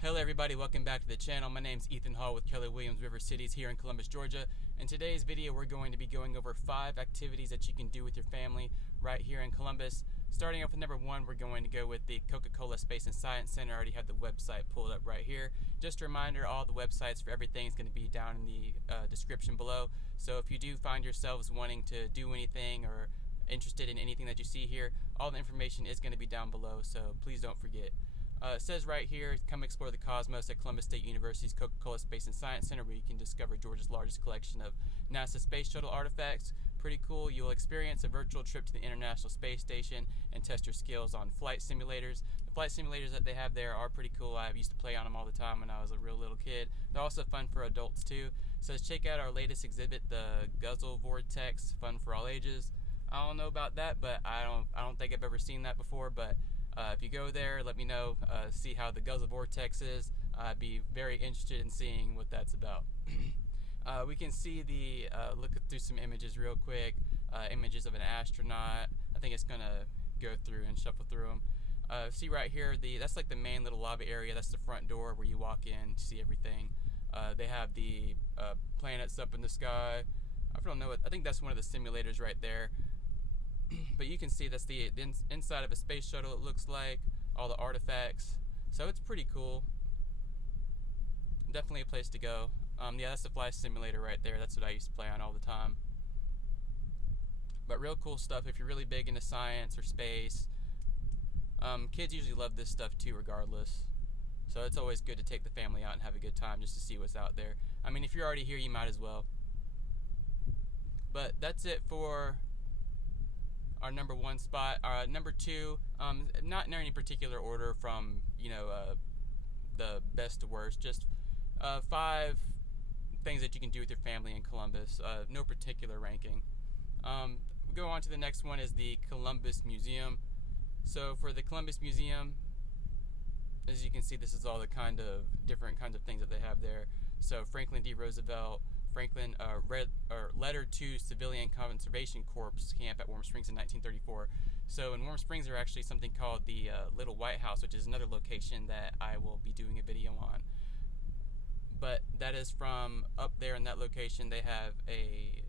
Hello everybody, welcome back to the channel. My name is Ethan Hall with Keller Williams River Cities here in Columbus, Georgia. In today's video, we're going to be going over 5 activities that you can do with your family right here in Columbus. Starting off with number 1, we're going to go with the Coca-Cola Space and Science Center. I already have the website pulled up right here. Just a reminder, all the websites for everything is going to be down in the description below. So if you do find yourselves wanting to do anything or interested in anything that you see here, all the information is going to be down below, so please don't forget. It says right here, come explore the cosmos at Columbus State University's Coca-Cola Space and Science Center, where you can discover Georgia's largest collection of NASA Space Shuttle artifacts. Pretty cool. You'll experience a virtual trip to the International Space Station and test your skills on flight simulators. The flight simulators that they have there are pretty cool. I used to play on them all the time when I was a real little kid. They're also fun for adults too. It says check out our latest exhibit, the Guzzle Vortex, fun for all ages. I don't know about that, but I don't think I've ever seen that before, but if you go there, let me know, see how the Guzzle Vortex is. I'd be very interested in seeing what that's about. We can see the, look through some images real quick, images of an astronaut. I think it's going to go through and shuffle through them. See right here, that's like the main little lobby area. That's the front door where you walk in to see everything. They have the planets up in the sky. I don't know, I think that's one of the simulators right there. But you can see that's the inside of a space shuttle, it looks like, all the artifacts. So it's pretty cool. Definitely a place to go. Yeah, that's the flight simulator right there. That's what I used to play on all the time. But real cool stuff if you're really big into science or space. Kids usually love this stuff too, regardless. So it's always good to take the family out and have a good time just to see what's out there. I mean, if you're already here, you might as well. But that's it for our number 1 spot. Number 2, not in any particular order from, the best to worst, just 5 things that you can do with your family in Columbus, no particular ranking. We go on to the next one is the Columbus Museum. So for the Columbus Museum, as you can see, this is all the different kinds of things that they have there. So Franklin D. Roosevelt, letter to Civilian Conservation Corps camp at Warm Springs in 1934. So in Warm Springs, there's actually something called the Little White House, which is another location that I will be doing a video on. But that is from up there in that location. They have a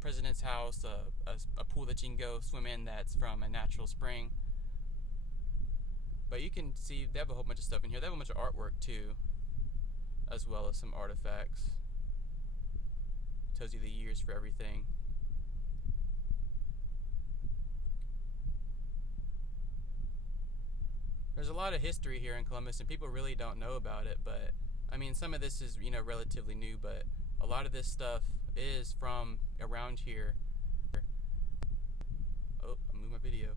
president's house, a pool that you can go swim in that's from a natural spring. But you can see they have a whole bunch of stuff in here. They have a bunch of artwork too, as well as some artifacts. Tells you the years for everything. There's a lot of history here in Columbus and people really don't know about it, but I mean, some of this is, relatively new, but a lot of this stuff is from around here. Oh, I moved my video.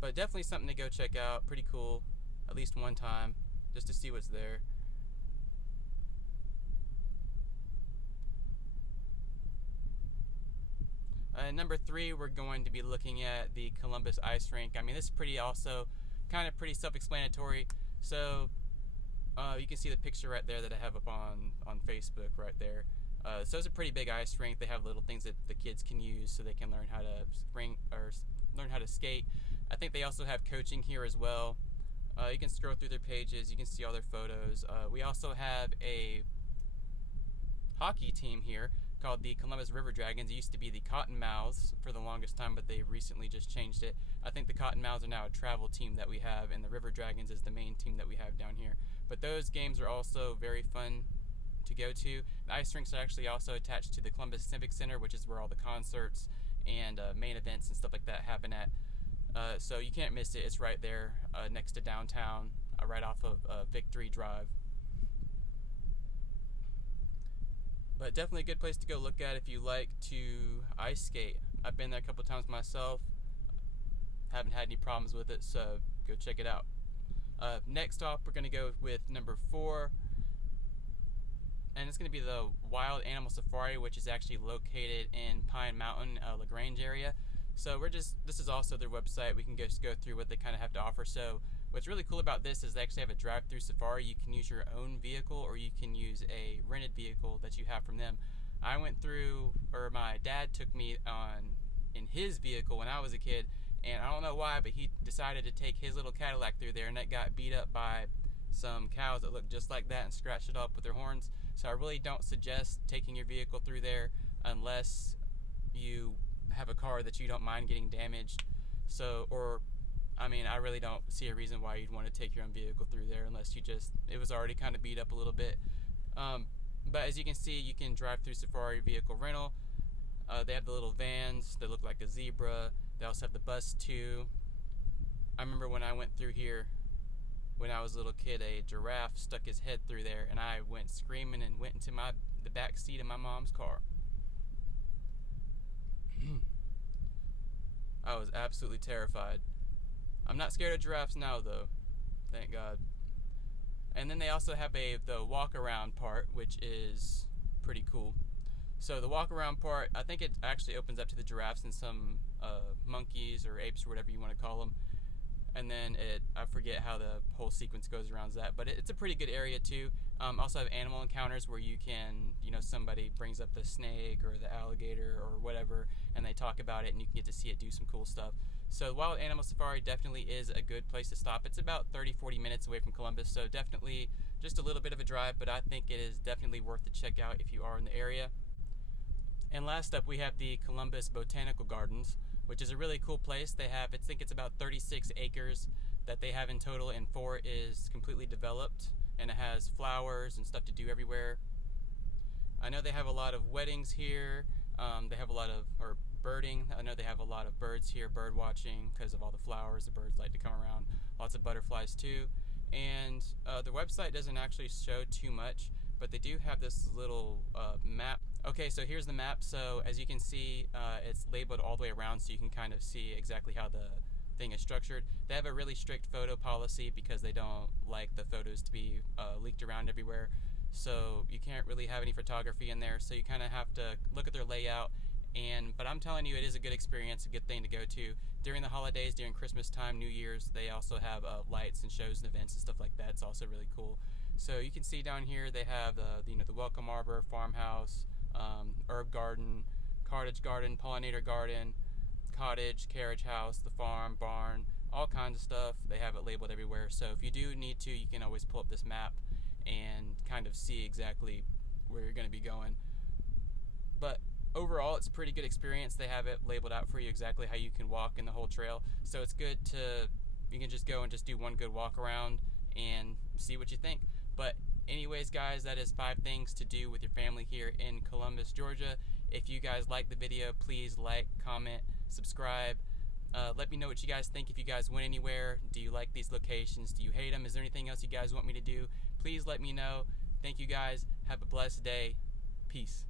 But definitely something to go check out. Pretty cool, at least one time, just to see what's there. Number 3, we're going to be looking at the Columbus Ice Rink. I mean, this is pretty pretty self-explanatory. So you can see the picture right there that I have up on Facebook right there. So it's a pretty big ice rink. They have little things that the kids can use so they can learn how to learn how to skate. I think they also have coaching here as well. You can scroll through their pages. You can see all their photos. We also have a hockey team here called the Columbus River Dragons. It used to be the Cottonmouths for the longest time, but they recently just changed it. I think the Cottonmouths are now a travel team that we have, and the River Dragons is the main team that we have down here. But those games are also very fun to go to. The ice rinks are actually also attached to the Columbus Civic Center, which is where all the concerts and main events and stuff like that happen at. So you can't miss it. It's right there next to downtown, right off of Victory Drive. But definitely a good place to go look at if you like to ice skate. I've been there a couple times myself. Haven't had any problems with it, so go check it out. Next off, we're going to go with number 4. And it's going to be the Wild Animal Safari, which is actually located in Pine Mountain, LaGrange area. So this is also their website. We can just go through what they kind of have to offer. So what's really cool about this is they actually have a drive-through safari. You can use your own vehicle or you can use a rented vehicle that you have from them. I went through, or my dad took me in his vehicle when I was a kid, and I don't know why, but he decided to take his little Cadillac through there, and it got beat up by some cows that looked just like that and scratched it up with their horns. So I really don't suggest taking your vehicle through there unless you have a car that you don't mind getting damaged. I really don't see a reason why you'd want to take your own vehicle through there unless it was already kind of beat up a little bit. But as you can see, you can drive through Safari Vehicle Rental. They have the little vans that look like a zebra. They also have the bus too. I remember when I went through here when I was a little kid, a giraffe stuck his head through there, and I went screaming and went into the back seat of my mom's car. I was absolutely terrified. I'm not scared of giraffes now, though. Thank God. And then they also have the walk around part, which is pretty cool. So the walk around part, I think it actually opens up to the giraffes and some monkeys or apes or whatever you want to call them. And then I forget how the whole sequence goes around that, but it's a pretty good area too. Also have animal encounters where you can, somebody brings up the snake or the alligator or whatever, and they talk about it, and you can get to see it do some cool stuff. So Wild Animal Safari definitely is a good place to stop. It's about 30-40 minutes away from Columbus, so definitely just a little bit of a drive, but I think it is definitely worth to check out if you are in the area. And last up, we have the Columbus Botanical Gardens, which is a really cool place. I think it's about 36 acres that they have in total, and 4 is completely developed, and it has flowers and stuff to do everywhere. I know they have a lot of weddings here. They have a lot of birding. I know they have a lot of birds here, bird watching, because of all the flowers. The birds like to come around. Lots of butterflies too. And the website doesn't actually show too much, but they do have this little map. Okay, so here's the map. So as you can see, it's labeled all the way around, so you can kind of see exactly how the thing is structured. They have a really strict photo policy because they don't like the photos to be leaked around everywhere. So you can't really have any photography in there. So you kind of have to look at their layout. But I'm telling you, it is a good experience, a good thing to go to. During the holidays, during Christmas time, New Year's, they also have lights and shows and events and stuff like that. It's also really cool. So you can see down here they have the welcome arbor, farmhouse, herb garden, cottage garden, pollinator garden, cottage, carriage house, the farm, barn, all kinds of stuff. They have it labeled everywhere. So if you do need to, you can always pull up this map and kind of see exactly where you're going to be going. But overall, it's a pretty good experience. They have it labeled out for you exactly how you can walk in the whole trail. So it's good you can just go and just do one good walk around and see what you think. But anyways, guys, that is 5 things to do with your family here in Columbus, Georgia. If you guys like the video, please like, comment, subscribe. Let me know what you guys think. If you guys went anywhere, do you like these locations? Do you hate them? Is there anything else you guys want me to do? Please let me know. Thank you guys. Have a blessed day. Peace.